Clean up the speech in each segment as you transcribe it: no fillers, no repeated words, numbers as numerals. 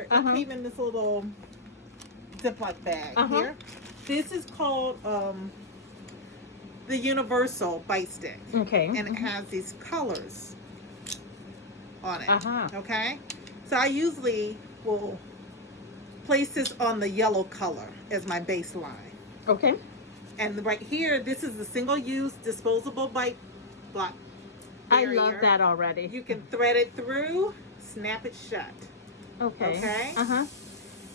here, it came in this little Ziploc bag here. This is called the Universal Bite Stick. Okay. And it has these colors on it. Okay. So I usually will place this on the yellow color as my baseline. Okay. And right here, this is the single-use disposable bite block barrier. I love that already. You can thread it through, snap it shut. Okay. Okay.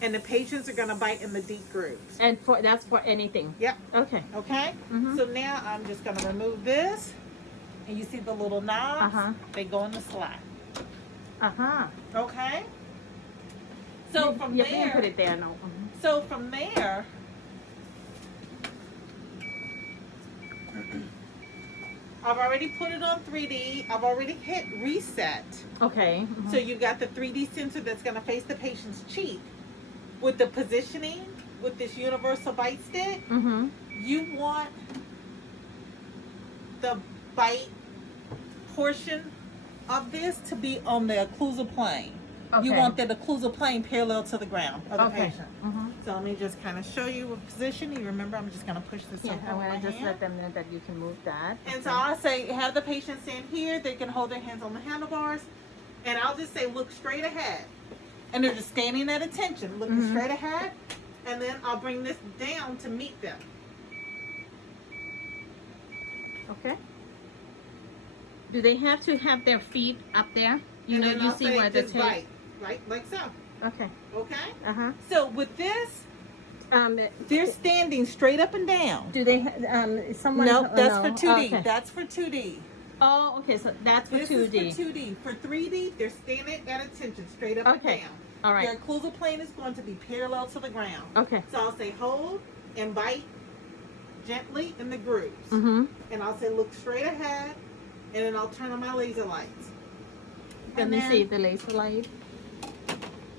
And the patients are going to bite in the deep grooves. And that's for anything. Yep. Okay. Okay. So now I'm just going to remove this, and you see the little knobs. They go in the slot. Okay. So from there, you can put it there now. So from there, I've already put it on 3D. I've already hit reset. Okay. So you got the 3D sensor that's going to face the patient's cheek. With the positioning, with this universal bite stick, you want the bite portion of this to be on the occlusal plane. You want the occlusal plane parallel to the ground of the patient. So let me just kind of show you a position. You remember, I'm just going to push this over I'm my going to just hand. let them know that you can move that. And so I'll say, have the patient stand here. They can hold their hands on the handlebars. And I'll just say, look straight ahead. And they're just standing at attention, looking straight ahead. And then I'll bring this down to meet them. Okay. Do they have to have their feet up there? You know, you see where the tape. Bite, right, like so. Okay. Okay. So with this, they're standing straight up and down. Do they? Someone? Nope, that's for 2D. Okay. That's for 2D. Oh, okay. So that's for 2D. This is for 2D. For 3D, they're standing at attention, straight up and down. All right. Their occlusal plane is going to be parallel to the ground. Okay. So I'll say hold and bite gently in the grooves. And I'll say look straight ahead, and then I'll turn on my laser lights. Let me see the laser light.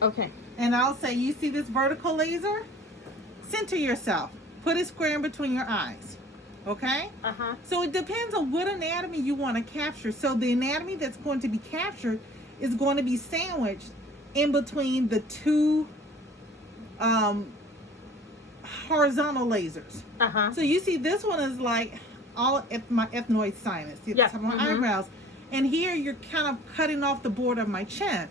Okay. And I'll say, you see this vertical laser? Center yourself. Put it square in between your eyes. Okay? So it depends on what anatomy you want to capture. So the anatomy that's going to be captured is going to be sandwiched in between the two horizontal lasers. So you see this one is like all my ethmoid sinus. The top of my eyebrows. And here you're kind of cutting off the border of my chin.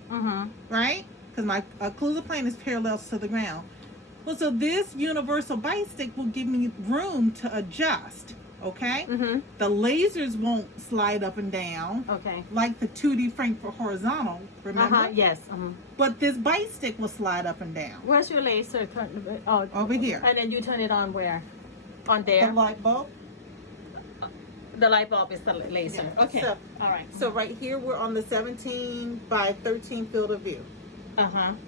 Right? Because my occlusal plane is parallel to the ground. Well, so this universal bite stick will give me room to adjust, okay? The lasers won't slide up and down, like the 2D Frankfurt horizontal, remember? Yes. But this bite stick will slide up and down. Where's your laser? Oh, over here. And then you turn it on where? On there? The light bulb. The light bulb is the laser. Yeah. Okay. So, all right. So right here, we're on the 17 by 13 field of view.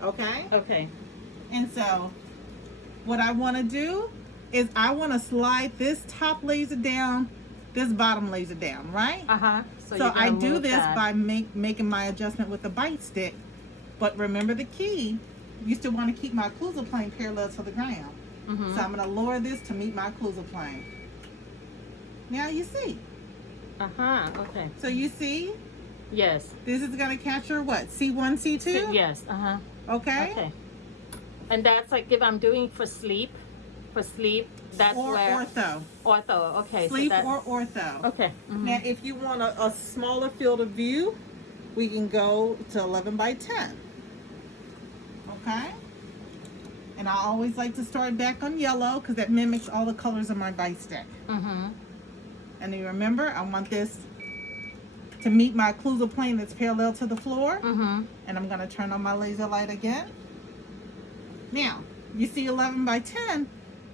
Okay? Okay. And so what I want to do is I want to slide this top laser down, this bottom laser down, right? So I do this by making my adjustment with the bite stick. But remember the key, you still want to keep my occlusal plane parallel to the ground. So I'm going to lower this to meet my occlusal plane. Now you see. Okay. So you see? Yes. This is going to capture what? C1, C2? Yes. Okay. Okay. And that's like if I'm doing for sleep, that's or where ortho. Ortho. Okay. Sleep so or ortho. Okay. Now, if you want a smaller field of view, we can go to 11 by 10. Okay. And I always like to start back on yellow because that mimics all the colors of my bite stick. And then remember, I want this to meet my occlusal plane that's parallel to the floor. And I'm going to turn on my laser light again. Now, you see 11 by 10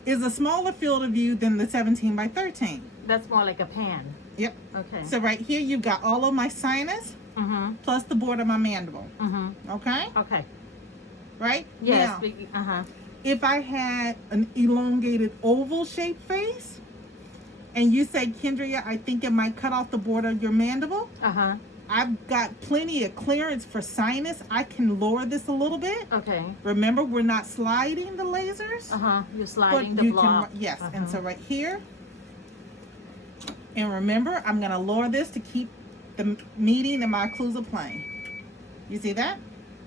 is a smaller field of view than the 17 by 13. That's more like a pan. Yep. Okay. So right here, you've got all of my sinus plus the border of my mandible. Okay? Okay. Right? Yes. Now, if I had an elongated oval shaped face, and you say, Kendria, I think it might cut off the border of your mandible. I've got plenty of clearance for sinus. I can lower this a little bit. Okay. Remember, we're not sliding the lasers. You're sliding but the you block. can, yes. And so right here. And remember, I'm going to lower this to keep the meeting in my occlusal plane. You see that?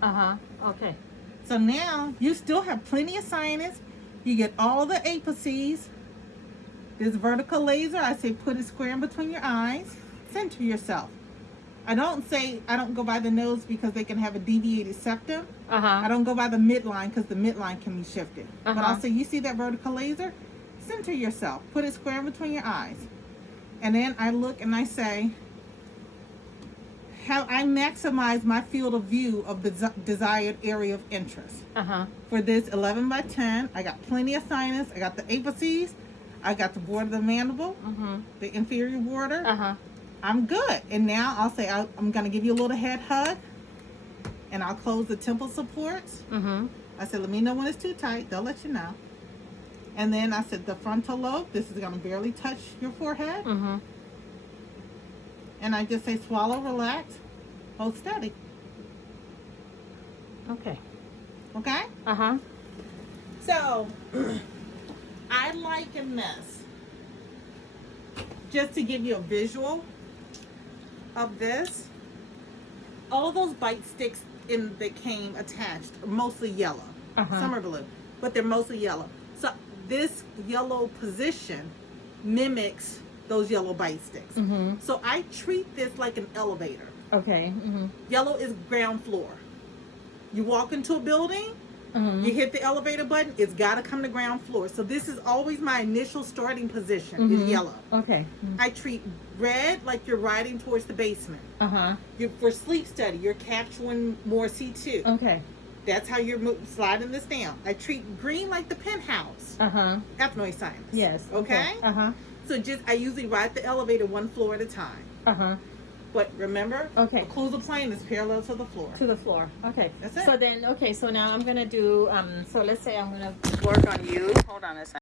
Okay. So now you still have plenty of sinus. You get all the apices. This vertical laser, I say put a square in between your eyes. Center yourself. I don't go by the nose because they can have a deviated septum. I don't go by the midline because the midline can be shifted. But I'll say, you see that vertical laser? Center yourself. Put a square in between your eyes. And then I look and I say, how I maximize my field of view of the desired area of interest. For this 11 by 10, I got plenty of sinus. I got the apices. I got the border of the mandible, the inferior border. I'm good. And now I'll say I'm going to give you a little head hug. And I'll close the temple supports. I said, let me know when it's too tight. They'll let you know. And then I said the frontal lobe, this is going to barely touch your forehead. And I just say swallow, relax, hold steady. Okay. Okay? So, I liken this, just to give you a visual of this. All those bite sticks that came attached are mostly yellow. Some are blue, but they're mostly yellow. So this yellow position mimics those yellow bite sticks. So I treat this like an elevator. Okay. Yellow is ground floor. You walk into a building, you hit the elevator button, it's got to come to ground floor. So this is always my initial starting position, is yellow. Okay. I treat red like you're riding towards the basement. For sleep study, you're capturing more C2. Okay. That's how you're sliding this down. I treat green like the penthouse. Apnoid sinus. Yes. Okay? So I usually ride the elevator one floor at a time. But remember, occlusal plane is parallel to the floor. To the floor. Okay. That's it. So then, so now I'm going to do, so let's say I'm going to work on you. Hold on a second.